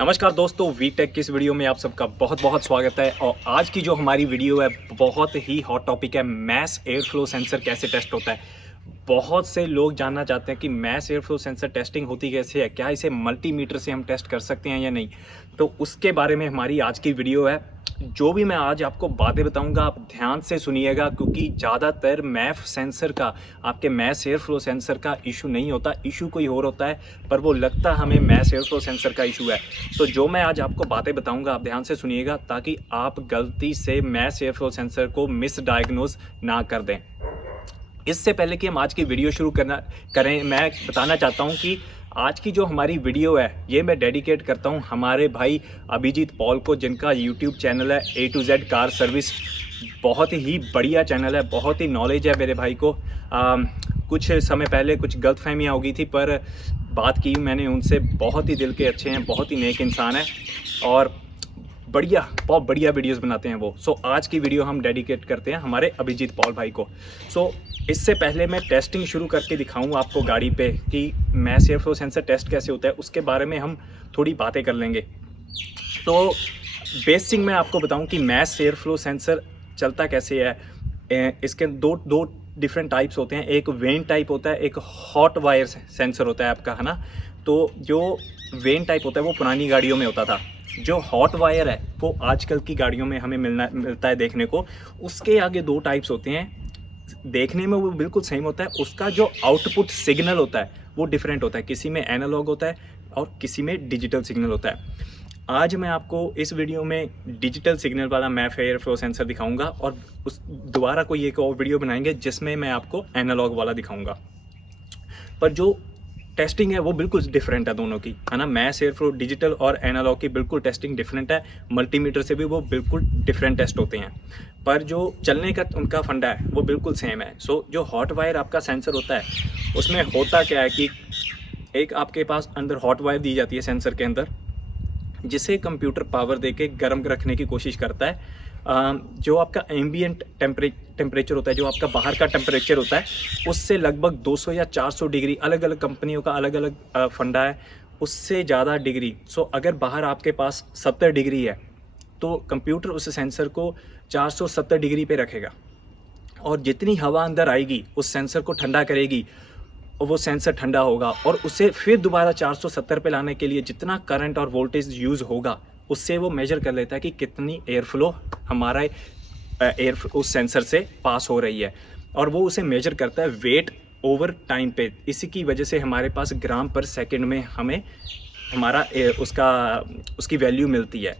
नमस्कार दोस्तों, we take की इस वीडियो में आप सबका बहुत बहुत स्वागत है। और आज की जो हमारी वीडियो है बहुत ही हॉट टॉपिक है। मैस एयर फ्लो सेंसर कैसे टेस्ट होता है। बहुत से लोग जानना चाहते हैं कि mass air flow sensor testing होती कैसे है, क्या इसे मल्टीमीटर से हम टेस्ट कर सकते हैं या नहीं। तो उसके बारे में हमारी आज की वीडियो है। जो भी मैं आज आपको बातें बताऊंगा आप ध्यान से सुनिएगा, क्योंकि ज़्यादातर मैफ सेंसर का, आपके मैस एयर फ्लो सेंसर का इशू नहीं होता, इशू कोई और होता है, पर वो लगता हमें मैस एयर फ्लो सेंसर का इशू है। तो जो मैं आज आपको बातें बताऊंगा आप ध्यान से सुनिएगा, ताकि आप गलती से मैस एयर फ्लो सेंसर को मिस डायग्नोज ना कर दें। इससे पहले कि हम आज की वीडियो शुरू करें, मैं बताना चाहता हूं कि आज की जो हमारी वीडियो है ये मैं डेडिकेट करता हूं हमारे भाई अभिजीत पॉल को, जिनका यूट्यूब चैनल है A to Z car service. बहुत ही बढ़िया चैनल है, बहुत ही नॉलेज है मेरे भाई को। कुछ समय पहले कुछ गलतफहमियां हो गई थी, पर बात की मैंने उनसे, बहुत ही दिल के अच्छे हैं, बहुत ही नेक इंसान है और बहुत बढ़िया वीडियोस बनाते हैं वो। सो आज की वीडियो हम डेडिकेट करते हैं हमारे अभिजीत पॉल भाई को। सो इससे पहले मैं टेस्टिंग शुरू करके दिखाऊं आपको गाड़ी पे कि mass air flow sensor test कैसे होता है, उसके बारे में हम थोड़ी बातें कर लेंगे। तो बेसिक मैं आपको बताऊं कि मैस एयर फ्लो सेंसर चलता कैसे है। इसके दो डिफरेंट टाइप्स होते हैं। एक वेन टाइप होता है, एक हॉट वायर सेंसर होता है आपका, है ना। तो जो वेन टाइप होता है वो पुरानी गाड़ियों में होता था। जो हॉट वायर है वो आजकल की गाड़ियों में हमें मिलता है देखने को। उसके आगे दो टाइप्स होते हैं, देखने में वो बिल्कुल सेम होता है, उसका जो आउटपुट सिग्नल होता है वो डिफरेंट होता है। किसी में एनालॉग होता है और किसी में डिजिटल सिग्नल होता है। आज मैं आपको इस वीडियो में डिजिटल सिग्नल वाला मैफ एयर फ्लो सेंसर दिखाऊंगा, और उस दोबारा कोई एक और वीडियो बनाएंगे जिसमें मैं आपको एनालॉग वाला दिखाऊंगा। पर जो टेस्टिंग है वो बिल्कुल डिफरेंट है दोनों की, है ना। मैस एयर फ्लो डिजिटल और एनालॉग की बिल्कुल टेस्टिंग डिफरेंट है। मल्टीमीटर से भी वो बिल्कुल डिफरेंट टेस्ट होते हैं, पर जो चलने का उनका फंडा है वो बिल्कुल सेम है। सो जो हॉट वायर आपका सेंसर होता है उसमें होता क्या है कि एक आपके पास अंदर हॉट वायर दी जाती है सेंसर के अंदर, जिसे कंप्यूटर पावर देके गर्म रखने की कोशिश करता है। जो आपका एम्बिएंट टेम्परेचर होता है, जो आपका बाहर का टेम्परेचर होता है, उससे लगभग 200 या 400 डिग्री, अलग अलग कंपनियों का अलग अलग फंडा है, उससे ज़्यादा डिग्री। सो अगर बाहर आपके पास 70 डिग्री है तो कंप्यूटर उस सेंसर को 470 डिग्री पे रखेगा, और जितनी हवा अंदर आएगी उस सेंसर को ठंडा करेगी, और वो सेंसर ठंडा होगा, और उसे फिर दोबारा 470 पे लाने के लिए जितना करंट और वोल्टेज यूज़ होगा उससे वो मेजर कर लेता है कि कितनी एयर फ्लो हमारा एयर उस सेंसर से पास हो रही है, और वो उसे मेजर करता है वेट ओवर टाइम पे। इसी की वजह से हमारे पास ग्राम पर सेकंड में हमें हमारा उसकी वैल्यू मिलती है।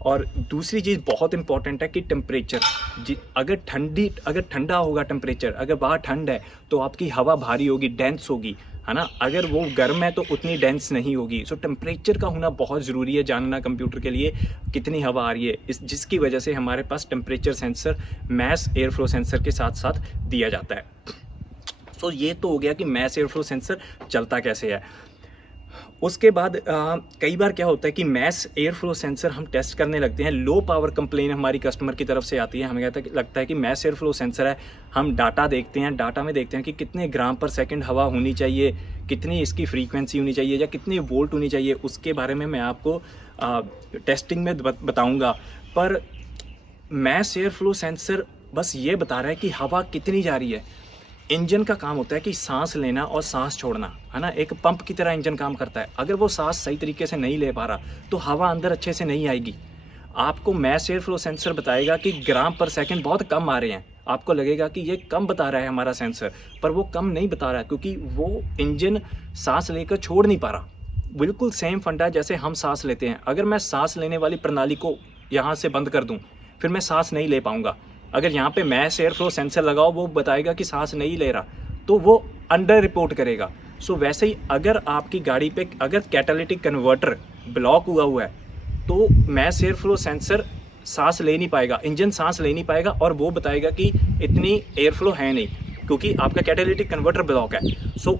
और दूसरी चीज़ बहुत इंपॉर्टेंट है कि टेम्परेचर, अगर ठंडा होगा टेम्परेचर, अगर बाहर ठंड है तो आपकी हवा भारी होगी, डेंस होगी, है ना। अगर वो गर्म है तो उतनी डेंस नहीं होगी। सो टेम्परेचर का होना बहुत ज़रूरी है जानना कंप्यूटर के लिए, कितनी हवा आ रही है, जिसकी वजह से हमारे पास temperature sensor mass air flow sensor के साथ साथ दिया जाता है। सो ये तो हो गया कि मैस एयर फ्लो सेंसर चलता कैसे है। उसके बाद कई बार क्या होता है कि मैस एयर फ्लो सेंसर हम टेस्ट करने लगते हैं, लो पावर कंप्लेन हमारी कस्टमर की तरफ से आती है, हमें लगता है कि मैस एयर फ्लो सेंसर है। हम डाटा देखते हैं, डाटा में देखते हैं कि कितने ग्राम पर सेकंड हवा होनी चाहिए, कितनी इसकी फ्रीक्वेंसी होनी चाहिए, या कितनी वोल्ट होनी चाहिए। उसके बारे में मैं आपको टेस्टिंग में बताऊँगा। पर मैस एयर फ्लो सेंसर बस ये बता रहा है कि हवा कितनी जा रही है। इंजन का काम होता है कि सांस लेना और सांस छोड़ना, है ना। एक पंप की तरह इंजन काम करता है। अगर वो सांस सही तरीके से नहीं ले पा रहा तो हवा अंदर अच्छे से नहीं आएगी। आपको मैस एयर फ्लो सेंसर बताएगा कि ग्राम पर सेकंड बहुत कम आ रहे हैं, आपको लगेगा कि ये कम बता रहा है हमारा सेंसर, पर वो कम नहीं बता रहा है, क्योंकि वो इंजन सांस लेकर छोड़ नहीं पा रहा। बिल्कुल सेम फंडा जैसे हम सांस लेते हैं। अगर मैं सांस लेने वाली प्रणाली को यहाँ से बंद कर दूँ फिर मैं सांस नहीं ले पाऊँगा। अगर यहाँ पे मैस एयर फ्लो सेंसर लगाओ, वो बताएगा कि सांस नहीं ले रहा, तो वो अंडर रिपोर्ट करेगा। सो वैसे ही अगर आपकी गाड़ी पे अगर कैटालिटिक कन्वर्टर ब्लॉक हुआ है तो मैस एयर फ्लो सेंसर सांस ले नहीं पाएगा, इंजन सांस ले नहीं पाएगा, और वो बताएगा कि इतनी एयर फ्लो है नहीं, क्योंकि आपका कैटालिटिक कन्वर्टर ब्लॉक है। सो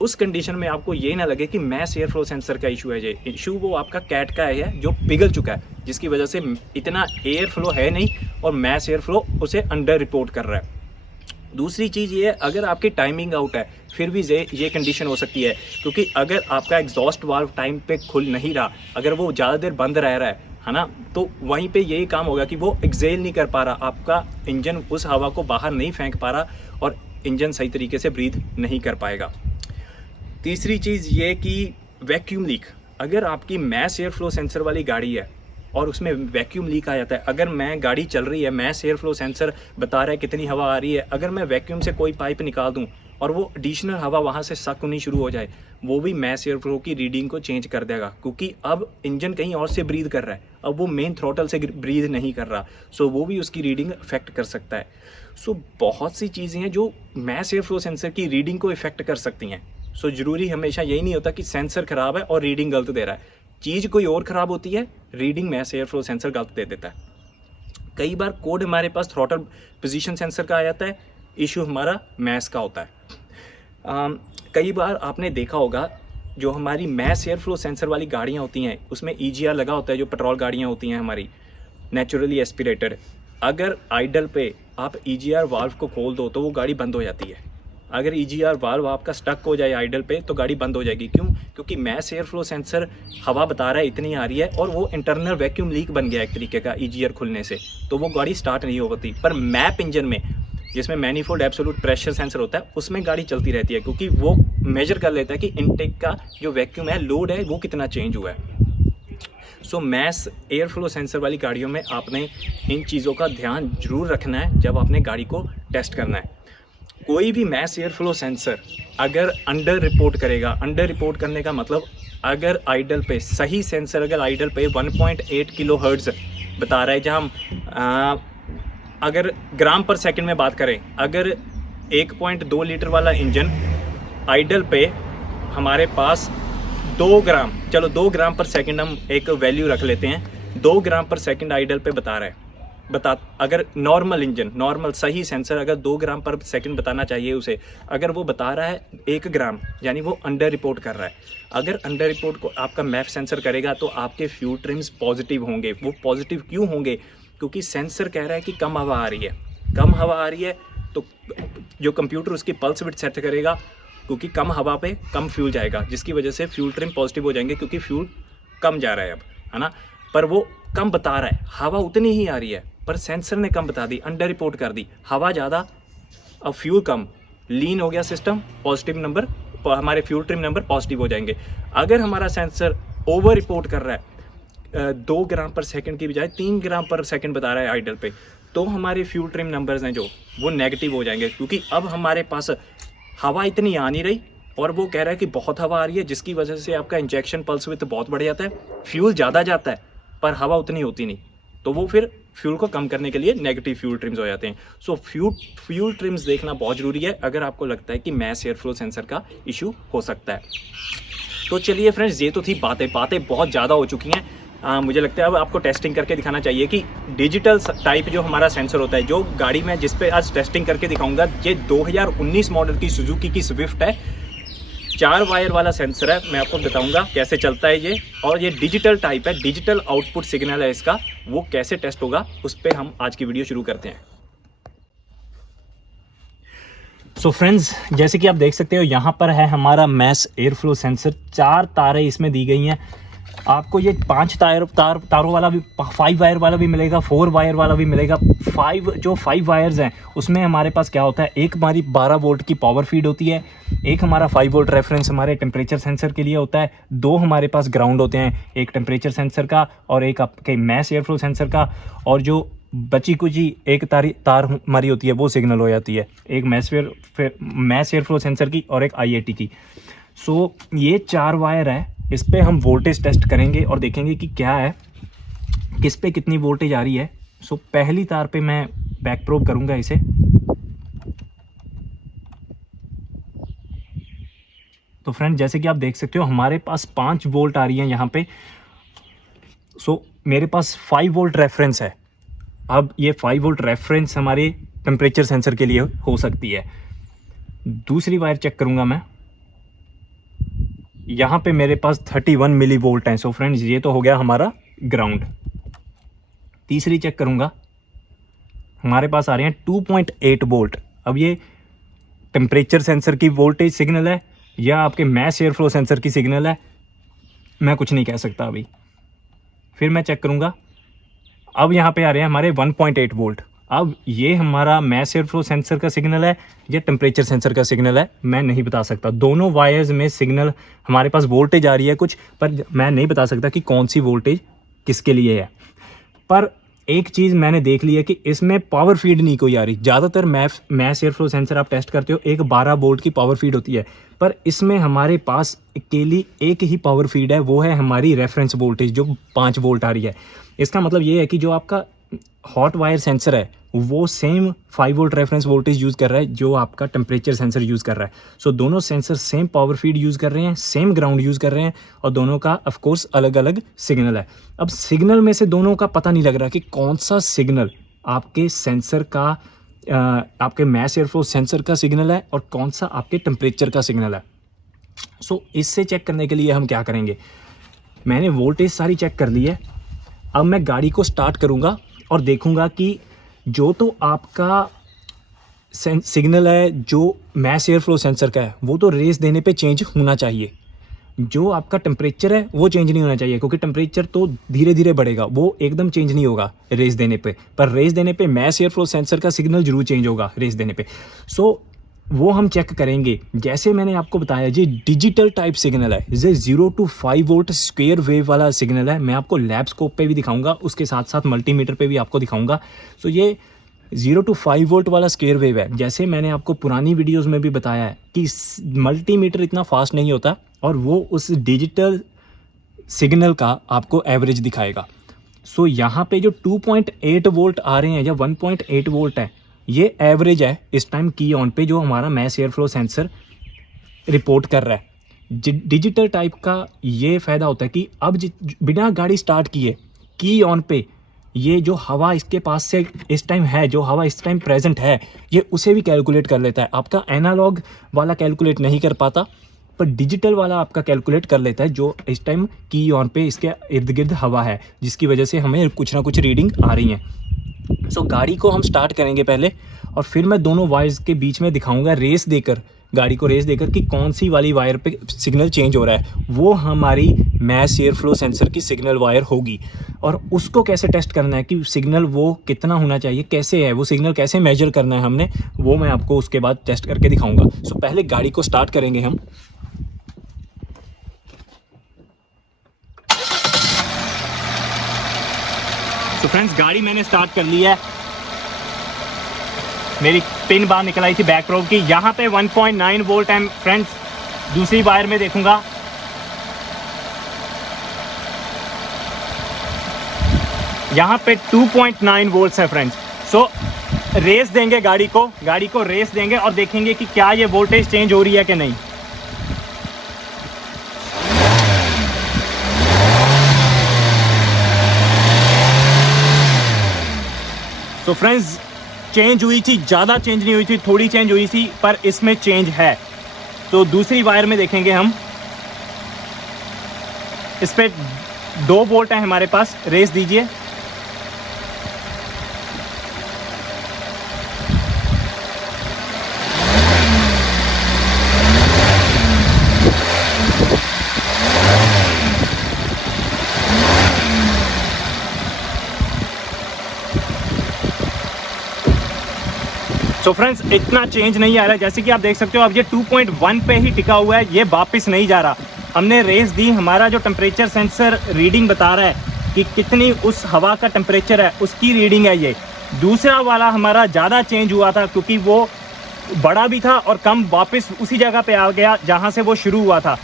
उस कंडीशन में आपको ये ना लगे कि मैस एयर फ्लो सेंसर का इशू है। ये इशू वो आपका कैट का है जो पिघल चुका है, जिसकी वजह से इतना एयर फ्लो है नहीं और मैस एयर फ्लो उसे अंडर रिपोर्ट कर रहा है। दूसरी चीज़ ये है, अगर आपकी टाइमिंग आउट है फिर भी ये कंडीशन हो सकती है, क्योंकि अगर आपका एग्जॉस्ट वाल्व टाइम पे खुल नहीं रहा, अगर वो ज़्यादा देर बंद रह रहा है ना, तो वहीं पे यही काम होगा कि वो एक्सेल नहीं कर पा रहा, आपका इंजन उस हवा को बाहर नहीं फेंक पा रहा और इंजन सही तरीके से ब्रीथ नहीं कर पाएगा। तीसरी चीज़ ये कि वैक्यूम लीक, अगर आपकी मैस एयर फ्लो सेंसर वाली गाड़ी है और उसमें वैक्यूम लीक आ जाता है, अगर मैं गाड़ी चल रही है, मैस एयर फ्लो सेंसर बता रहा है कितनी हवा आ रही है, अगर मैं वैक्यूम से कोई पाइप निकाल दूं और वो एडिशनल हवा वहाँ से सक होनी शुरू हो जाए, वो भी मैस एयर फ्लो की रीडिंग को चेंज कर देगा, क्योंकि अब इंजन कहीं और से ब्रीथ कर रहा है, अब वो मेन थ्रोटल से ब्रीथ नहीं कर रहा, सो वो भी उसकी रीडिंग इफेक्ट कर सकता है। सो बहुत सी चीज़ें हैं जो मैस एयर फ्लो सेंसर की रीडिंग को इफेक्ट कर सकती हैं। सो ज़रूरी हमेशा यही नहीं होता कि सेंसर ख़राब है और रीडिंग गलत दे रहा है, चीज़ कोई और ख़राब होती है, reading mass air flow sensor गलत दे देता है। कई बार कोड हमारे पास थ्रॉटल पोजीशन सेंसर का आ जाता है, इशू हमारा मैस का होता है। कई बार आपने देखा होगा जो हमारी मैस एयर फ्लो सेंसर वाली गाड़ियाँ होती हैं उसमें EGR लगा होता है, जो पेट्रोल गाड़ियाँ होती हैं हमारी नेचुरली एस्पिरेटेड, अगर आइडल पे आप EGR वाल्व को खोल दो तो वो गाड़ी बंद हो जाती है। अगर EGR वाल्व आपका स्टक हो जाए आइडल पे तो गाड़ी बंद हो जाएगी। क्यों? क्योंकि मैस एयर फ्लो सेंसर हवा बता रहा है इतनी आ रही है और वो इंटरनल वैक्यूम लीक बन गया एक तरीके का EGR खुलने से, तो वो गाड़ी स्टार्ट नहीं हो पाती। पर मैप इंजन में, जिसमें मैनीफोल्ड एब्सोल्यूट प्रेशर सेंसर होता है, उसमें गाड़ी चलती रहती है, क्योंकि वो मेजर कर लेता है कि इनटेक का जो वैक्यूम है, लोड है, वो कितना चेंज हुआ है। सो मैस एयर फ्लो सेंसर वाली गाड़ियों में आपने इन चीज़ों का ध्यान जरूर रखना है जब आपने गाड़ी को टेस्ट करना है। कोई भी मैस एयर फ्लो सेंसर अगर अंडर रिपोर्ट करेगा, अंडर रिपोर्ट करने का मतलब अगर आइडल पे सही सेंसर, अगर आइडल पे 1.8 किलो हर्ट्ज बता रहा है, जहाँ हम अगर ग्राम पर सेकंड में बात करें, अगर 1.2 लीटर वाला इंजन आइडल पे हमारे पास 2 ग्राम, चलो 2 ग्राम पर सेकंड हम एक वैल्यू रख लेते हैं, 2 ग्राम पर सेकंड आइडल पे बता रहा है, अगर नॉर्मल इंजन, नॉर्मल सही सेंसर अगर 2 ग्राम पर सेकंड बताना चाहिए उसे, अगर वो बता रहा है 1 ग्राम, यानी वो अंडर रिपोर्ट कर रहा है। अगर अंडर रिपोर्ट को आपका मैप सेंसर करेगा तो आपके फ्यूल ट्रिम्स पॉजिटिव होंगे। वो पॉजिटिव क्यों होंगे? क्योंकि सेंसर कह रहा है कि कम हवा आ रही है, कम हवा आ रही है, तो जो कंप्यूटर उसकी पल्स विड्थ सेट करेगा, क्योंकि कम हवा पे कम फ्यूल जाएगा, जिसकी वजह से फ्यूल ट्रिम पॉजिटिव हो जाएंगे, क्योंकि फ्यूल कम जा रहा है अब, है ना। पर वो कम बता रहा है, हवा उतनी ही आ रही है, पर सेंसर ने कम बता दी, अंडर रिपोर्ट कर दी, हवा ज़्यादा अब फ्यूल कम, लीन हो गया सिस्टम, पॉजिटिव नंबर, हमारे फ्यूल ट्रिम नंबर पॉजिटिव हो जाएंगे। अगर हमारा सेंसर ओवर रिपोर्ट कर रहा है, 2 ग्राम पर सेकंड की बजाय 3 ग्राम पर सेकंड बता रहा है आइडल पे, तो हमारे फ्यूल ट्रिम नंबर्स हैं जो वो नेगेटिव हो जाएंगे, क्योंकि अब हमारे पास हवा इतनी आ नहीं रही और वो कह रहा है कि बहुत हवा आ रही है, जिसकी वजह से आपका इंजेक्शन पल्स विड्थ बहुत बढ़ जाता है, फ्यूल ज़्यादा जाता है पर हवा उतनी होती नहीं, तो वो फिर फ्यूल को कम करने के लिए नेगेटिव फ्यूल ट्रिम्स हो जाते हैं। सो फ्यूल ट्रिम्स देखना बहुत ज़रूरी है अगर आपको लगता है कि मैस एयर फ्लो सेंसर का इशू हो सकता है। तो चलिए फ्रेंड्स, ये तो थी बातें बहुत ज़्यादा हो चुकी हैं। मुझे लगता है अब आपको टेस्टिंग करके दिखाना चाहिए कि डिजिटल टाइप जो हमारा सेंसर होता है, जो गाड़ी में जिस पे आज टेस्टिंग करके दिखाऊंगा, ये 2019 मॉडल की सुजुकी की स्विफ्ट है, 4 वायर वाला सेंसर है। मैं आपको बताऊंगा कैसे चलता है ये, और ये डिजिटल टाइप है, डिजिटल आउटपुट सिग्नल है इसका, वो कैसे टेस्ट होगा उस पर हम आज की वीडियो शुरू करते हैं। सो फ्रेंड्स, जैसे कि आप देख सकते हो यहाँ पर है हमारा मैस एयर फ्लो सेंसर, 4 तारें इसमें दी गई हैं। आपको ये 5 तारों वाला भी, 5 वायर वाला भी मिलेगा, 4 वायर वाला भी मिलेगा। 5 वायर्स हैं उसमें हमारे पास क्या होता है, एक हमारी 12 वोल्ट की पावर फीड होती है, एक हमारा 5 वोल्ट रेफरेंस हमारे टेम्परेचर सेंसर के लिए होता है, 2 हमारे पास ग्राउंड होते हैं, एक टेम्परेचर सेंसर का और एक आपके मैस एयर फ्लो सेंसर का, और जो बची कुची एक तार हमारी होती है वो सिग्नल हो जाती है, एक मैस एयर फ्लो सेंसर की और एक IAT की। सो ये 4 वायर है, इस पे हम वोल्टेज टेस्ट करेंगे और देखेंगे कि क्या है, किस पे कितनी वोल्टेज आ रही है। सो पहली तार पे मैं बैक प्रोब करूंगा इसे, तो फ्रेंड जैसे कि आप देख सकते हो हमारे पास 5 वोल्ट आ रही है यहाँ पे। सो मेरे पास 5 वोल्ट रेफरेंस है। अब ये 5 वोल्ट रेफरेंस हमारे टेम्परेचर सेंसर के लिए हो सकती है। दूसरी वायर चेक करूंगा मैं, यहाँ पे मेरे पास 31 मिली वोल्ट है। सो फ्रेंड्स, ये तो हो गया हमारा ग्राउंड। तीसरी चेक करूंगा, हमारे पास आ रहे हैं 2.8 वोल्ट। अब ये टेम्परेचर सेंसर की वोल्टेज सिग्नल है या आपके मैस एयर फ्लो सेंसर की सिग्नल है, मैं कुछ नहीं कह सकता अभी। फिर मैं चेक करूँगा। अब यहाँ पे आ रहे हैं हमारे 1.8 वोल्ट। अब ये हमारा मैस एयर फ्लो सेंसर का सिग्नल है या टेम्परेचर सेंसर का सिग्नल है, मैं नहीं बता सकता। दोनों वायर्स में सिग्नल, हमारे पास वोल्टेज आ रही है कुछ, पर मैं नहीं बता सकता कि कौन सी वोल्टेज किसके लिए है। पर एक चीज़ मैंने देख ली है कि इसमें पावर फीड नहीं कोई आ रही। ज़्यादातर मैस एयर फ्लो सेंसर आप टेस्ट करते हो, एक 12 वोल्ट की पावर फीड होती है, पर इसमें हमारे पास अकेली एक ही पावर फीड है, वो है हमारी रेफरेंस वोल्टेज जो 5 वोल्ट आ रही है। इसका मतलब ये है कि जो आपका हॉट वायर सेंसर है वो same 5 volt reference voltage use कर रहा है जो आपका टेम्परेचर सेंसर यूज़ कर रहा है। सो दोनों sensor same power feed use कर रहे हैं, सेम ग्राउंड यूज़ कर रहे हैं, और दोनों का ऑफ कोर्स अलग अलग सिग्नल है। अब सिग्नल में से दोनों का पता नहीं लग रहा कि कौन सा सिग्नल आपके सेंसर का, आपके मैस एयर फ्लो सेंसर का सिग्नल है और कौन सा आपके टेम्परेचर का सिग्नल है। सो इससे चेक करने के लिए हम क्या करेंगे, मैंने वोल्टेज सारी चेक कर ली है। अब मैं गाड़ी को स्टार्ट करूँगा और देखूँगा कि जो तो आपका सिग्नल है जो मैस एयर फ्लो सेंसर का है वो तो रेस देने पे चेंज होना चाहिए। जो आपका टेम्परेचर है वो चेंज नहीं होना चाहिए, क्योंकि टेम्परेचर तो धीरे धीरे बढ़ेगा, वो एकदम चेंज नहीं होगा रेस देने पे। पर रेस देने पे मैस एयर फ्लो सेंसर का सिग्नल जरूर चेंज होगा रेस देने पे। सो वो हम चेक करेंगे। जैसे मैंने आपको बताया जी, डिजिटल टाइप सिग्नल है, ये 0 to 5 वोल्ट स्क्वेयर वेव वाला सिग्नल है। मैं आपको लैब स्कोप पे भी दिखाऊंगा, उसके साथ साथ मल्टीमीटर पे भी आपको दिखाऊंगा। सो ये 0 to 5 वोल्ट वाला स्क्वेयर वेव है। जैसे मैंने आपको पुरानी वीडियोस में भी बताया है कि मल्टीमीटर इतना फास्ट नहीं होता और वो उस डिजिटल सिग्नल का आपको एवरेज दिखाएगा। सो यहाँ पे जो 2.8 वोल्ट आ रहे हैं या 1.8 वोल्ट है, ये एवरेज है इस टाइम की ऑन पे जो हमारा mass air flow sensor report कर रहा है। डिजिटल टाइप का ये फ़ायदा होता है कि अब बिना गाड़ी स्टार्ट किए की ऑन पे ये जो हवा इसके पास से इस टाइम है, जो हवा इस टाइम प्रेजेंट है, ये उसे भी कैलकुलेट कर लेता है। आपका एनालॉग वाला कैलकुलेट नहीं कर पाता, पर डिजिटल वाला आपका कैलकुलेट कर लेता है जो इस टाइम की ऑन पे इसके इर्द गिर्द हवा है, जिसकी वजह से हमें कुछ ना कुछ रीडिंग आ रही हैं। सो गाड़ी को हम स्टार्ट करेंगे पहले, और फिर मैं दोनों वायर्स के बीच में दिखाऊंगा रेस देकर, गाड़ी को रेस देकर कि कौन सी वाली वायर पे सिग्नल चेंज हो रहा है। वो हमारी मैस एयर फ्लो सेंसर की सिग्नल वायर होगी, और उसको कैसे टेस्ट करना है कि सिग्नल वो कितना होना चाहिए, कैसे है वो सिग्नल, कैसे मेजर करना है हमने, वो मैं आपको उसके बाद टेस्ट करके दिखाऊंगा। सो पहले गाड़ी को स्टार्ट करेंगे हम। तो फ्रेंड्स, गाड़ी मैंने स्टार्ट कर ली है। मेरी पिन बाहर निकल आई थी बैक प्रोब की। यहाँ पे 1.9 वोल्ट है फ्रेंड्स। दूसरी वायर में देखूंगा, यहाँ पे 2.9 वोल्ट्स है फ्रेंड्स। सो रेस देंगे गाड़ी को रेस देंगे और देखेंगे कि क्या ये वोल्टेज चेंज हो रही है कि नहीं। तो फ्रेंड्स, चेंज हुई थी, ज़्यादा चेंज नहीं हुई थी, थोड़ी चेंज हुई थी, पर इसमें चेंज है। तो दूसरी वायर में देखेंगे हम, इस पे 2 वोल्ट है हमारे पास। रेस दीजिए। सो फ्रेंड्स, इतना चेंज नहीं आ रहा है। जैसे कि आप देख सकते हो, अब ये 2.1 पे ही टिका हुआ है, ये वापस नहीं जा रहा। हमने रेस दी, हमारा जो टेम्परेचर सेंसर रीडिंग बता रहा है कि कितनी उस हवा का टेम्परेचर है, उसकी रीडिंग है ये। दूसरा वाला हमारा ज़्यादा चेंज हुआ था क्योंकि वो बड़ा भी था और कम, वापस उसी जगह पे आ गया जहाँ से वो शुरू हुआ था।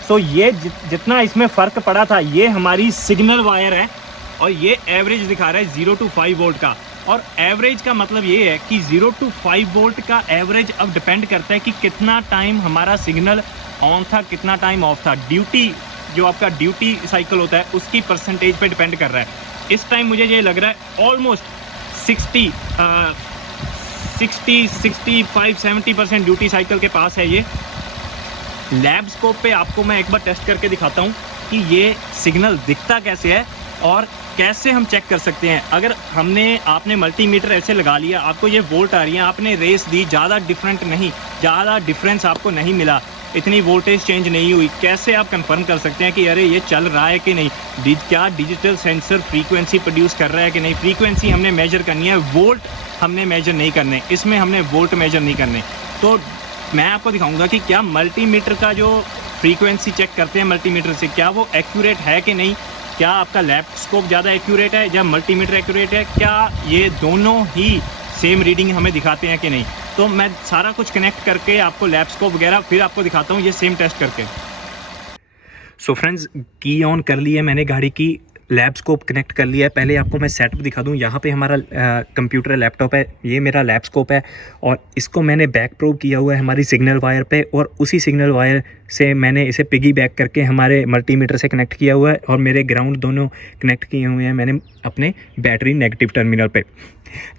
तो ये जितना इसमें फ़र्क पड़ा था, ये हमारी सिग्नल वायर है। और ये एवरेज दिखा रहा है 0 to 5 वोल्ट का। और एवरेज का मतलब ये है कि 0 to 5 वोल्ट का एवरेज अब डिपेंड करता है कि कितना टाइम हमारा सिग्नल ऑन था, कितना टाइम ऑफ था। ड्यूटी जो आपका ड्यूटी साइकिल होता है उसकी परसेंटेज पे डिपेंड कर रहा है। इस टाइम मुझे ये लग रहा है ऑलमोस्ट 65-70% ड्यूटी साइकिल के पास है ये। लैब स्कोप पे आपको मैं एक बार टेस्ट करके दिखाता हूँ कि ये सिग्नल दिखता कैसे है और कैसे हम चेक कर सकते हैं। अगर आपने मल्टीमीटर ऐसे लगा लिया, आपको ये वोल्ट आ रही है, आपने रेस दी, ज़्यादा डिफरेंस आपको नहीं मिला, इतनी वोल्टेज चेंज नहीं हुई, कैसे आप कंफर्म कर सकते हैं कि अरे ये चल रहा है कि नहीं? क्या डिजिटल सेंसर फ्रीक्वेंसी प्रोड्यूस कर रहा है कि नहीं? फ्रीक्वेंसी हमने मेजर करनी है, वोल्ट हमने मेजर नहीं करने, इसमें हमने वोल्ट मेजर नहीं करने। तो मैं आपको दिखाऊंगा कि क्या मल्टीमीटर का जो फ्रीक्वेंसी चेक करते हैं मल्टीमीटर से, क्या वो एक्यूरेट है कि नहीं? क्या आपका लैब स्कोप ज़्यादा एक्यूरेट है या मल्टीमीटर एक्यूरेट है? क्या ये दोनों ही सेम रीडिंग हमें दिखाते हैं कि नहीं? तो मैं सारा कुछ कनेक्ट करके आपको लैब स्कोप वगैरह फिर आपको दिखाता हूँ ये सेम टेस्ट करके। सो फ्रेंड्स, की ऑन कर ली है मैंने गाड़ी की, लैब स्कोप कनेक्ट कर लिया है। पहले आपको मैं सेटअप दिखा दूं। यहाँ पे हमारा कंप्यूटर लैपटॉप है, ये मेरा लैब स्कोप है और इसको मैंने बैक प्रोब किया हुआ है हमारी सिग्नल वायर पे, और उसी सिग्नल वायर से मैंने इसे पिगी बैक करके हमारे मल्टीमीटर से कनेक्ट किया हुआ है, और मेरे ग्राउंड दोनों कनेक्ट किए हुए हैं मैंने अपने बैटरी नेगेटिव टर्मिनल पे।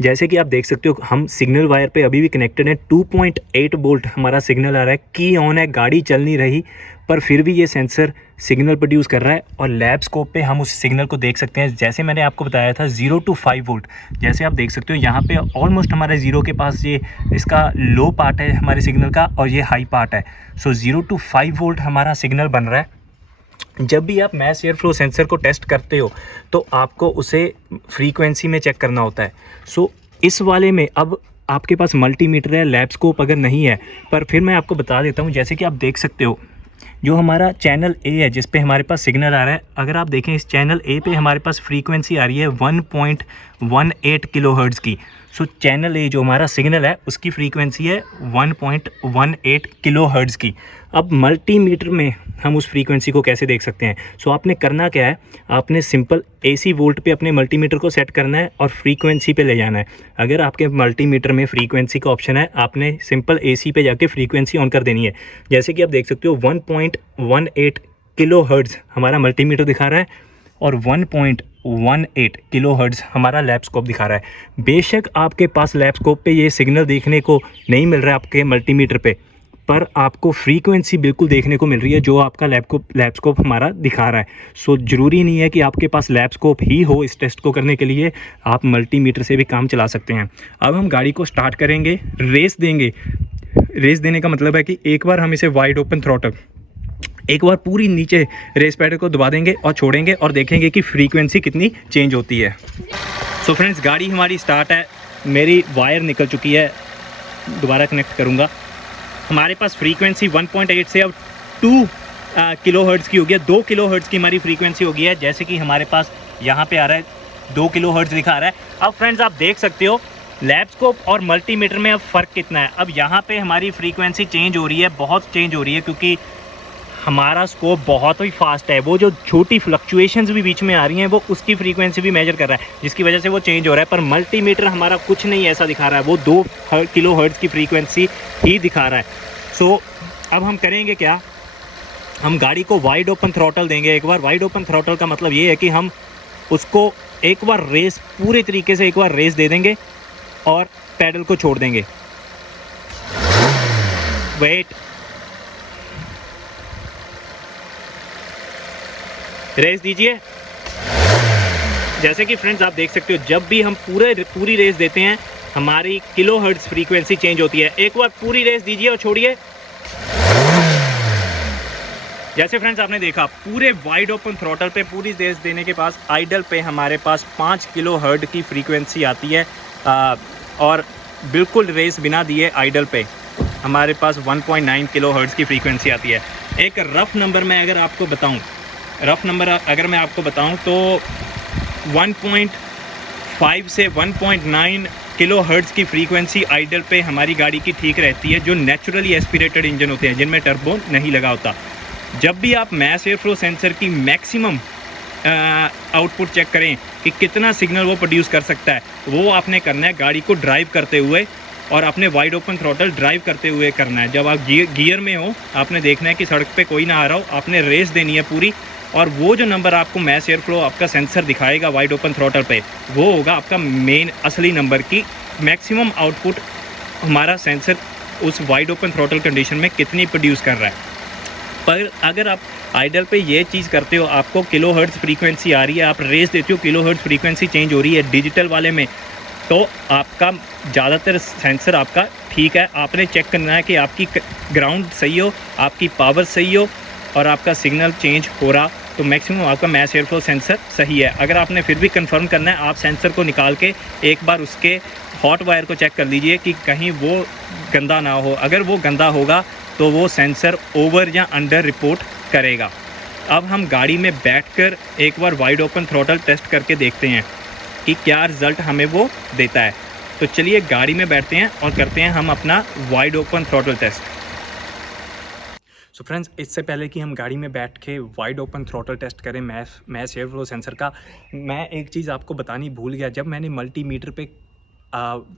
जैसे कि आप देख सकते हो हम सिग्नल वायर पे अभी भी कनेक्टेड है। 2.8 वोल्ट हमारा सिग्नल आ रहा है, की ऑन है, गाड़ी चल नहीं रही, पर फिर भी ये सेंसर सिग्नल प्रोड्यूस कर रहा है। और लैब स्कोप पे हम उस सिग्नल को देख सकते हैं, जैसे मैंने आपको बताया था 0 to 5 वोल्ट। जैसे आप देख सकते हो यहाँ पे ऑलमोस्ट हमारे 0 के पास ये इसका लो पार्ट है हमारे सिग्नल का, और ये हाई पार्ट है। सो 0 to 5 वोल्ट हमारा सिग्नल बन रहा है। जब भी आप मैस एयर फ्लो सेंसर को टेस्ट करते हो तो आपको उसे फ्रीक्वेंसी में चेक करना होता है। सो इस वाले में अब आपके पास मल्टीमीटर है, लैब स्कोप अगर नहीं है, पर फिर मैं आपको बता देता हूँ। जैसे कि आप देख सकते हो जो हमारा चैनल ए है जिस पे हमारे पास सिग्नल आ रहा है, अगर आप देखें इस चैनल ए पे हमारे पास फ्रीक्वेंसी आ रही है 1.18 किलोहर्ट्ज़ की। सो चैनल ए जो हमारा सिग्नल है उसकी फ्रीक्वेंसी है 1.18 किलोहर्ट्ज़ की। अब मल्टीमीटर में हम उस फ्रीक्वेंसी को कैसे देख सकते हैं? सो आपने करना क्या है, आपने सिंपल AC वोल्ट पे अपने मल्टीमीटर को सेट करना है और फ्रीक्वेंसी पे ले जाना है। अगर आपके मल्टीमीटर में फ्रीक्वेंसी का ऑप्शन है, आपने सिंपल AC पे जाके फ्रीक्वेंसी ऑन कर देनी है। जैसे कि आप देख सकते हो 1.18 किलोहर्ट्ज़ हमारा मल्टीमीटर दिखा रहा है और 1.18 किलोहर्ट्ज़ हमारा लैब स्कोप दिखा रहा है। बेशक आपके पास लैब स्कोप पे ये सिग्नल देखने को नहीं मिल रहा है आपके मल्टीमीटर पे, पर आपको फ्रीक्वेंसी बिल्कुल देखने को मिल रही है जो आपका लैब स्कोप हमारा दिखा रहा है। सो ज़रूरी नहीं है कि आपके पास लैब स्कोप ही हो इस टेस्ट को करने के लिए, आप मल्टीमीटर से भी काम चला सकते हैं। अब हम गाड़ी को स्टार्ट करेंगे, रेस देंगे। रेस देने का मतलब है कि एक बार हम इसे वाइड ओपन थ्रॉटल, एक बार पूरी नीचे रेस पैडल को दबा देंगे और छोड़ेंगे और देखेंगे कि फ्रीक्वेंसी कितनी चेंज होती है। सो फ्रेंड्स, गाड़ी हमारी स्टार्ट है, मेरी वायर निकल चुकी है, दोबारा कनेक्ट करूँगा। हमारे पास फ्रीक्वेंसी 1.8 से अब 2 किलोहर्ट्ज़ की हो गया, 2 किलोहर्ट्ज़ की हमारी फ्रीक्वेंसी हो गई है। जैसे कि हमारे पास यहाँ पे आ रहा है 2 किलोहर्ट्ज़ दिखा रहा है। अब फ्रेंड्स आप देख सकते हो लैब स्कोप और मल्टीमीटर में अब फ़र्क कितना है। अब यहाँ पे हमारी फ्रीक्वेंसी चेंज हो रही है, बहुत चेंज हो रही है, क्योंकि हमारा स्कोप बहुत ही फास्ट है। वो जो छोटी फ्लक्चुएशंस भी बीच में आ रही हैं वो उसकी फ्रीक्वेंसी भी मेजर कर रहा है, जिसकी वजह से वो चेंज हो रहा है। पर मल्टीमीटर हमारा कुछ नहीं ऐसा दिखा रहा है, वो 2 किलोहर्ट्ज़ की फ्रीक्वेंसी ही दिखा रहा है। सो अब हम करेंगे क्या, हम गाड़ी को वाइड ओपन थ्रॉटल देंगे एक बार। वाइड ओपन थ्रॉटल का मतलब ये है कि हम उसको एक बार रेस, पूरे तरीके से एक बार रेस दे देंगे और पैडल को छोड़ देंगे। वेट, रेस दीजिए। जैसे कि फ्रेंड्स आप देख सकते हो जब भी हम पूरी रेस देते हैं हमारी किलोहर्ट्ज़ फ्रीक्वेंसी चेंज होती है। एक बार पूरी रेस दीजिए और छोड़िए। जैसे फ्रेंड्स आपने देखा पूरे वाइड ओपन थ्रॉटल पे पूरी रेस देने के पास आइडल पे हमारे पास 5 किलोहर्ट्ज़ की फ्रीक्वेंसी आती है, और बिल्कुल रेस बिना दिए आइडल पे हमारे पास 1.9 किलोहर्ट्ज़ की फ्रीक्वेंसी आती है। एक रफ़ नंबर मैं अगर आपको बताऊं तो 1.5 से 1.9 किलोहर्ट्ज़ की फ्रीक्वेंसी आइडल पे हमारी गाड़ी की ठीक रहती है, जो नेचुरली एस्पिरेटेड इंजन होते हैं जिनमें टर्बो नहीं लगा होता। जब भी आप मैस एयर फ्लो सेंसर की मैक्सिमम आउटपुट चेक करें कि कितना सिग्नल वो प्रोड्यूस कर सकता है, वो आपने करना है गाड़ी को ड्राइव करते हुए और अपने वाइड ओपन थ्रॉटल ड्राइव करते हुए करना है। जब आप गियर में हो, आपने देखना है कि सड़क पे कोई ना आ रहा हो, आपने रेस देनी है पूरी, और वो जो नंबर आपको मैस एयर फ्लो आपका सेंसर दिखाएगा वाइड ओपन थ्रॉटल पे, वो होगा आपका मेन असली नंबर की मैक्सिमम आउटपुट हमारा सेंसर उस वाइड ओपन थ्रॉटल कंडीशन में कितनी प्रोड्यूस कर रहा है। पर अगर आप आइडल पे ये चीज़ करते हो, आपको किलोहर्ट्ज़ फ्रीक्वेंसी आ रही है, आप रेस देते हो, किलोहर्ट्ज़ फ्रीक्वेंसी चेंज हो रही है डिजिटल वाले में, तो आपका ज़्यादातर सेंसर आपका ठीक है। आपने चेक करना है कि आपकी ग्राउंड सही हो, आपकी पावर सही हो और आपका सिग्नल चेंज हो रहा, तो मैक्सिमम आपका मैस एयर फ्लो सेंसर सही है। अगर आपने फिर भी कंफर्म करना है, आप सेंसर को निकाल के एक बार उसके हॉट वायर को चेक कर लीजिए कि कहीं वो गंदा ना हो। अगर वो गंदा होगा तो वो सेंसर ओवर या अंडर रिपोर्ट करेगा। अब हम गाड़ी में बैठकर एक बार वाइड ओपन थ्रॉटल टेस्ट करके देखते हैं कि क्या रिज़ल्ट हमें वो देता है। तो चलिए गाड़ी में बैठते हैं और करते हैं हम अपना wide open throttle test. So friends, इससे पहले कि हम गाड़ी में बैठ के वाइड ओपन थ्रॉटल टेस्ट करें मैस एयर फ्लो सेंसर का, मैं एक चीज़ आपको बतानी भूल गया। जब मैंने मल्टीमीटर पे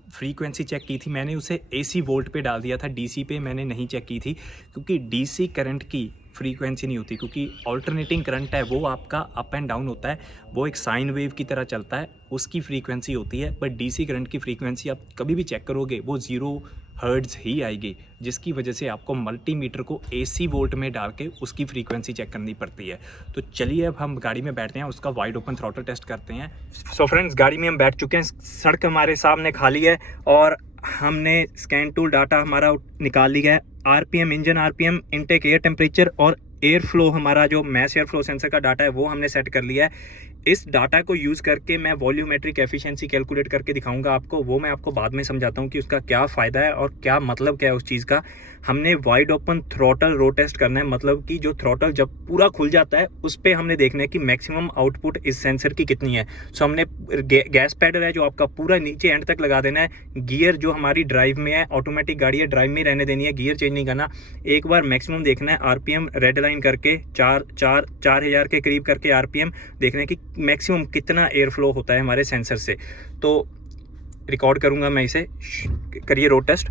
फ्रीक्वेंसी चेक की थी, मैंने उसे AC वोल्ट पे डाल दिया था, DC पे मैंने नहीं चेक की थी, क्योंकि DC करंट की फ्रीक्वेंसी नहीं होती, क्योंकि ऑल्टरनेटिंग करंट है वो आपका अप एंड डाउन होता है, वो एक साइन वेव की तरह चलता है, उसकी फ्रीक्वेंसी होती है। बट DC करंट की फ्रीक्वेंसी आप कभी भी चेक करोगे वो 0 हर्ट्ज़ ही आएगी, जिसकी वजह से आपको मल्टीमीटर को AC वोल्ट में डाल के उसकी फ्रीक्वेंसी चेक करनी पड़ती है। तो चलिए अब हम गाड़ी में बैठते हैं, उसका वाइड ओपन थ्रॉटल टेस्ट करते हैं। सो फ्रेंड्स, गाड़ी में हम बैठ चुके हैं, सड़क हमारे सामने खाली है और हमने स्कैन टूल डाटा हमारा निकाल लिया है। RPM engine RPM, intake air temperature और एयर फ्लो, हमारा जो मैस एयर फ्लो सेंसर का डाटा है वो हमने सेट कर लिया है। इस डाटा को यूज़ करके मैं वॉल्यूमेट्रिक एफिशिएंसी कैलकुलेट करके दिखाऊंगा आपको, वो मैं आपको बाद में समझाता हूँ कि उसका क्या फ़ायदा है और क्या मतलब क्या है उस चीज़ का। हमने वाइड ओपन थ्रॉटल रो टेस्ट करना है, मतलब कि जो थ्रॉटल जब पूरा खुल जाता है उस पर हमने देखना है कि मैक्सिमम आउटपुट इस सेंसर की कितनी है। सो हमने गैस पैडल है जो आपका पूरा नीचे एंड तक लगा देना है। गियर जो हमारी ड्राइव में है, ऑटोमेटिक गाड़ी है, ड्राइव में रहने देनी है, गियर चेंज नहीं करना। एक बार मैक्सिमम देखना है, RPM रेड लाइन करके 4000 के करीब करके RPM देखना है कि मैक्सिमम कितना एयर फ्लो होता है हमारे सेंसर से। तो रिकॉर्ड करूंगा मैं इसे, करिए road test.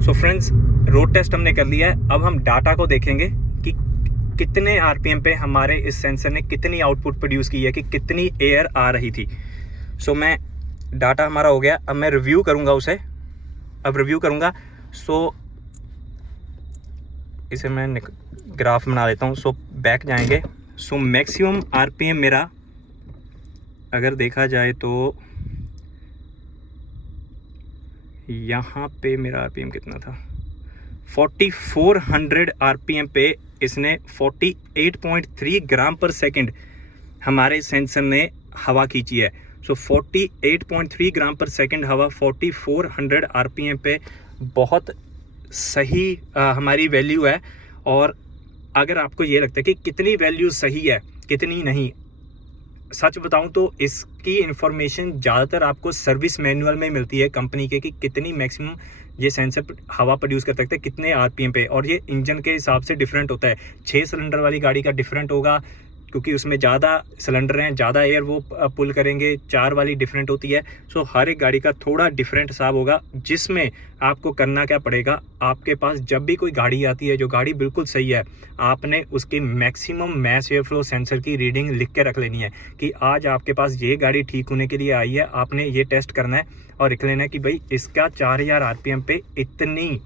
So friends, road test हमने कर लिया है। अब हम डाटा को देखेंगे कि कितने RPM पे हमारे इस सेंसर ने कितनी आउटपुट प्रोड्यूस की है, कि कितनी एयर आ रही थी। सो मैं डाटा हमारा हो गया, अब मैं रिव्यू करूंगा उसे। अब रिव्यू करूंगा, सो इसे मैं ग्राफ बना लेता हूँ। सो बैक जाएंगे। सो मैक्सिमम RPM मेरा अगर देखा जाए तो यहाँ पे मेरा RPM कितना था, 4400 RPM पे इसने 48.3 ग्राम पर सेकंड हमारे सेंसर ने हवा खींची है। सो 48.3 ग्राम पर सेकंड हवा 4400 RPM पे बहुत सही हमारी वैल्यू है। और अगर आपको ये लगता है कि कितनी वैल्यू सही है कितनी नहीं, सच बताऊं तो इसकी इन्फॉर्मेशन ज़्यादातर आपको सर्विस मैनुअल में मिलती है कंपनी के, कि कितनी मैक्सिमम ये सेंसर हवा प्रोड्यूस कर सकते हैं कितने RPM पे, और ये इंजन के हिसाब से डिफरेंट होता है। 6 सिलेंडर वाली गाड़ी का डिफरेंट होगा, क्योंकि उसमें ज़्यादा सिलेंडर हैं, ज़्यादा एयर वो पुल करेंगे। 4 वाली डिफरेंट होती है। सो हर एक गाड़ी का थोड़ा डिफरेंट हिसाब होगा, जिसमें आपको करना क्या पड़ेगा, आपके पास जब भी कोई गाड़ी आती है जो गाड़ी बिल्कुल सही है, आपने उसकी maximum mass air flow sensor की रीडिंग लिख के रख लेनी है कि आज आपके पास ये गाड़ी ठीक होने के लिए आई है, आपने ये टेस्ट करना है और लिख लेना है कि भाई इसका 4000 RPM पे इतनी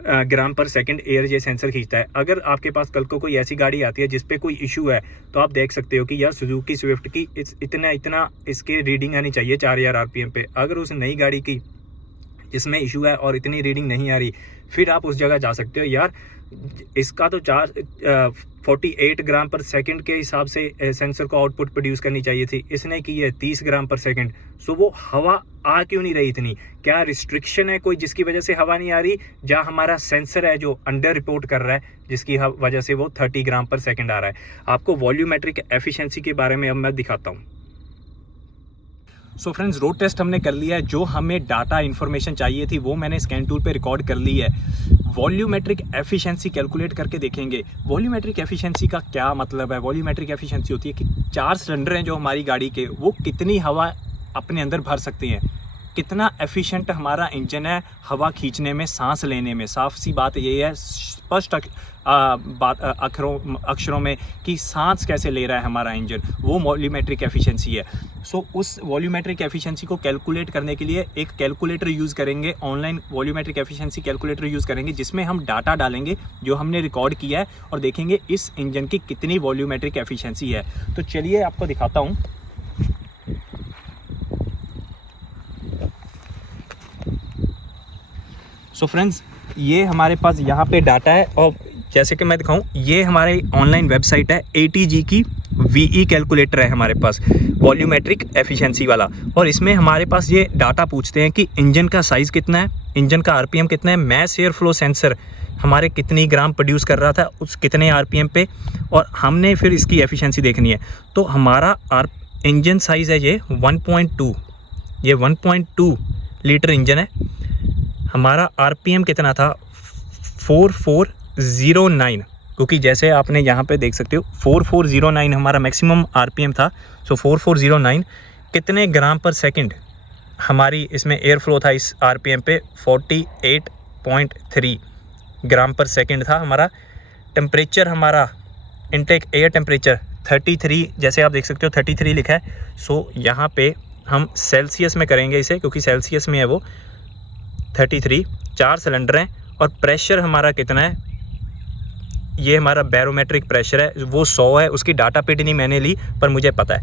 ग्राम पर सेकंड एयर ये सेंसर खींचता है। अगर आपके पास कल को कोई ऐसी गाड़ी आती है जिस पे कोई इशू है, तो आप देख सकते हो कि यार सुजुकी स्विफ्ट की इतना इसकी रीडिंग आनी चाहिए 4000 RPM पे। अगर उस नई गाड़ी की जिसमें इशू है और इतनी रीडिंग नहीं आ रही, फिर आप उस जगह जा सकते हो, यार इसका तो 48 ग्राम पर सेकंड के हिसाब से सेंसर को आउटपुट प्रोड्यूस करनी चाहिए थी, इसने की है 30 ग्राम पर सेकंड। सो वो हवा आ क्यों नहीं रही इतनी? क्या रिस्ट्रिक्शन है कोई जिसकी वजह से हवा नहीं आ रही, या हमारा सेंसर है जो अंडर रिपोर्ट कर रहा है जिसकी वजह से वो 30 ग्राम पर सेकंड आ रहा है? आपको वॉल्यूमेट्रिक एफिशिएंसी के बारे में अब मैं दिखाता हूँ। सो फ्रेंड्स, रोड टेस्ट हमने कर लिया है। जो हमें डाटा इन्फॉर्मेशन चाहिए थी वो मैंने स्कैन टूल पे रिकॉर्ड कर ली है। वॉल्यूमेट्रिक एफिशिएंसी कैलकुलेट करके देखेंगे। वॉल्यूमेट्रिक एफिशिएंसी का क्या मतलब है? वॉल्यूमेट्रिक एफिशिएंसी होती है कि 4 सिलेंडर हैं जो हमारी गाड़ी के, वो कितनी हवा अपने अंदर भर सकती हैं, कितना एफिशिएंट हमारा इंजन है हवा खींचने में, सांस लेने में। साफ सी बात ये है, स्पष्ट अक्षरों में कि सांस कैसे ले रहा है हमारा इंजन, वो वॉल्यूमेट्रिक एफिशिएंसी है। सो उस वॉल्यूमेट्रिक एफिशिएंसी को कैलकुलेट करने के लिए एक कैलकुलेटर यूज़ करेंगे, online volumetric efficiency calculator use करेंगे, जिसमें हम डाटा डालेंगे जो हमने रिकॉर्ड किया है और देखेंगे इस इंजन की कितनी वॉल्यूमेट्रिक एफिशिएंसी है। तो चलिए आपको दिखाता हूँ। सो फ्रेंड्स, ये हमारे पास यहाँ पे डाटा है और जैसे कि मैं दिखाऊं, ये हमारी ऑनलाइन वेबसाइट है, ATG की VE कैलकुलेटर है हमारे पास, वॉल्यूमेट्रिक एफिशिएंसी वाला। और इसमें हमारे पास ये डाटा पूछते हैं कि इंजन का साइज़ कितना है, इंजन का RPM कितना है, मैस एयर फ्लो सेंसर हमारे कितनी ग्राम प्रोड्यूस कर रहा था उस कितने RPM पे, और हमने फिर इसकी एफिशिएंसी देखनी है। तो हमारा इंजन साइज़ है ये 1.2, ये 1.2 लीटर इंजन है। हमारा RPM कितना था? 4409, क्योंकि जैसे आपने यहाँ पे देख सकते हो 4409 हमारा मैक्सिमम RPM था। सो 4409 कितने ग्राम पर सेकंड हमारी इसमें एयर फ्लो था इस RPM पे? 48.3 ग्राम पर सेकंड था हमारा। टेम्परेचर हमारा इनटेक एयर टेम्परेचर 33, जैसे आप देख सकते हो 33 लिखा है। सो यहाँ पे हम सेल्सियस में करेंगे इसे, क्योंकि सेल्सियस में है वो। 33, 4 सिलेंडर हैं। और प्रेशर हमारा कितना है? ये हमारा बैरोमेट्रिक प्रेशर है, वो 100 है। उसकी डाटा पीट नहीं मैंने ली, पर मुझे पता है।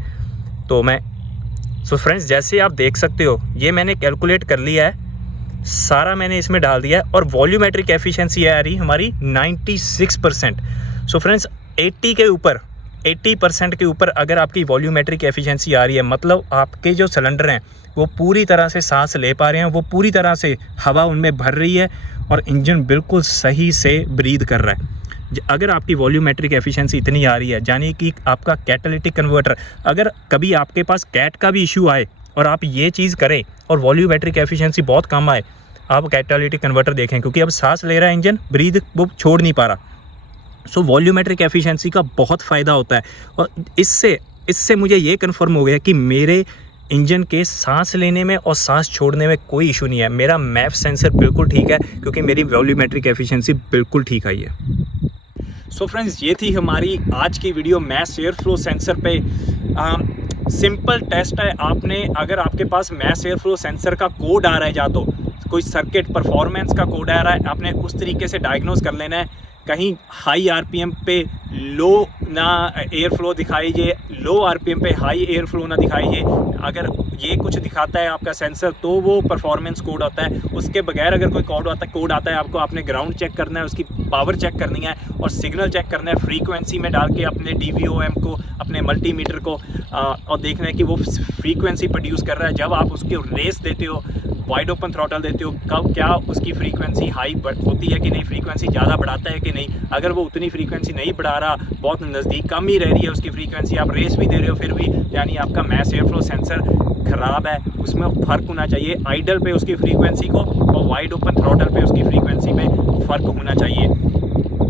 तो मैं फ्रेंड्स, जैसे आप देख सकते हो ये मैंने कैलकुलेट कर लिया है, सारा मैंने इसमें डाल दिया है। और वॉल्यूमेट्रिक एफिशिएंसी आ रही हमारी 96%। सो फ्रेंड्स, 80% के ऊपर अगर आपकी वॉल्यूमेट्रिक एफिशिएंसी आ रही है, मतलब आपके जो सिलेंडर हैं वो पूरी तरह से सांस ले पा रहे हैं, वो पूरी तरह से हवा उनमें भर रही है और इंजन बिल्कुल सही से ब्रीद कर रहा है। अगर आपकी वॉल्यूमेट्रिक एफिशिएंसी इतनी आ रही है, यानी कि आपका कैटालिटिक कन्वर्टर, अगर कभी आपके पास कैट का भी इशू आए और आप ये चीज़ करें और वॉल्यूमेट्रिक एफिशिएंसी बहुत कम आए, आप कैटालिटिक कन्वर्टर देखें, क्योंकि अब सांस ले रहा है इंजन, ब्रीद वो छोड़ नहीं पा रहा। सो वॉल्यूमेट्रिक एफिशिएंसी का बहुत फ़ायदा होता है। और इससे मुझे ये कन्फर्म हो गया कि मेरे इंजन के सांस लेने में और सांस छोड़ने में कोई इशू नहीं है। मेरा मैफ सेंसर बिल्कुल ठीक है, क्योंकि मेरी वॉल्यूमेट्रिक एफिशिएंसी बिल्कुल ठीक आई है। सो फ्रेंड्स, ये थी हमारी आज की video mass air flow sensor पे। सिंपल टेस्ट है। अगर आपके पास मैस एयर फ्लो सेंसर का कोड आ रहा है, या तो कोई सर्किट परफॉर्मेंस का कोड आ रहा है, आपने उस तरीके से डायग्नोज कर लेना है। कहीं हाई RPM पे लो ना एयर फ्लो दिखाइए, लो RPM पे हाई एयर फ्लो ना दिखाइए। अगर ये कुछ दिखाता है आपका सेंसर तो वो परफॉर्मेंस कोड होता है। उसके बगैर अगर कोई कोड आता है आपको, आपने ग्राउंड चेक करना है, उसकी पावर चेक करनी है और सिग्नल चेक करना है, फ्रीक्वेंसी में डाल के अपने DVOM को, अपने मल्टीमीटर को, और देखना है कि वो फ्रीक्वेंसी प्रोड्यूस कर रहा है। जब आप उसके रेस देते हो, वाइड ओपन थ्रॉटल देते हो, कब क्या उसकी फ्रीक्वेंसी हाई होती है कि नहीं, फ्रीक्वेंसी ज़्यादा बढ़ाता है कि नहीं। अगर वो उतनी फ्रीक्वेंसी नहीं बढ़ा रहा, बहुत नज़दीक कम ही रह रही है उसकी फ्रीक्वेंसी, आप रेस भी दे रहे हो फिर भी, यानी आपका मैस एयर फ्लो सेंसर ख़राब है। उसमें फ़र्क होना चाहिए आइडल पे उसकी फ्रीक्वेंसी को और वाइड ओपन थ्रॉटल पे उसकी फ्रीक्वेंसी में फ़र्क होना चाहिए।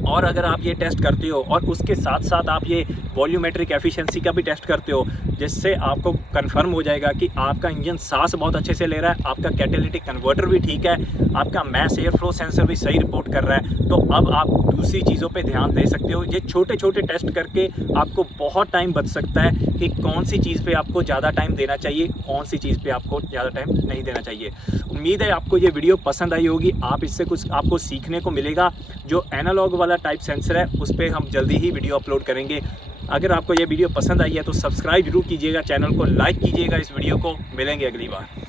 और अगर आप ये टेस्ट करते हो और उसके साथ साथ आप ये वॉल्यूमेट्रिक एफिशिएंसी का भी टेस्ट करते हो, जिससे आपको कंफर्म हो जाएगा कि आपका इंजन सांस बहुत अच्छे से ले रहा है, आपका कैटालिटिक कन्वर्टर भी ठीक है, आपका मैस एयर फ्लो सेंसर भी सही रिपोर्ट कर रहा है, तो अब आप दूसरी चीज़ों पे ध्यान दे सकते हो। ये छोटे छोटे टेस्ट करके आपको बहुत टाइम बच सकता है कि कौन सी चीज़ पे आपको ज़्यादा टाइम देना चाहिए, कौन सी चीज़ पे आपको ज़्यादा टाइम नहीं देना चाहिए। उम्मीद है आपको ये वीडियो पसंद आई होगी, आप इससे कुछ आपको सीखने को मिलेगा। जो एनालॉग वाला टाइप सेंसर है उस पर हम जल्दी ही वीडियो अपलोड करेंगे। अगर आपको ये वीडियो पसंद आई है तो सब्सक्राइब जरूर कीजिएगा, चैनल को लाइक कीजिएगा, इस वीडियो को। मिलेंगे अगली बार।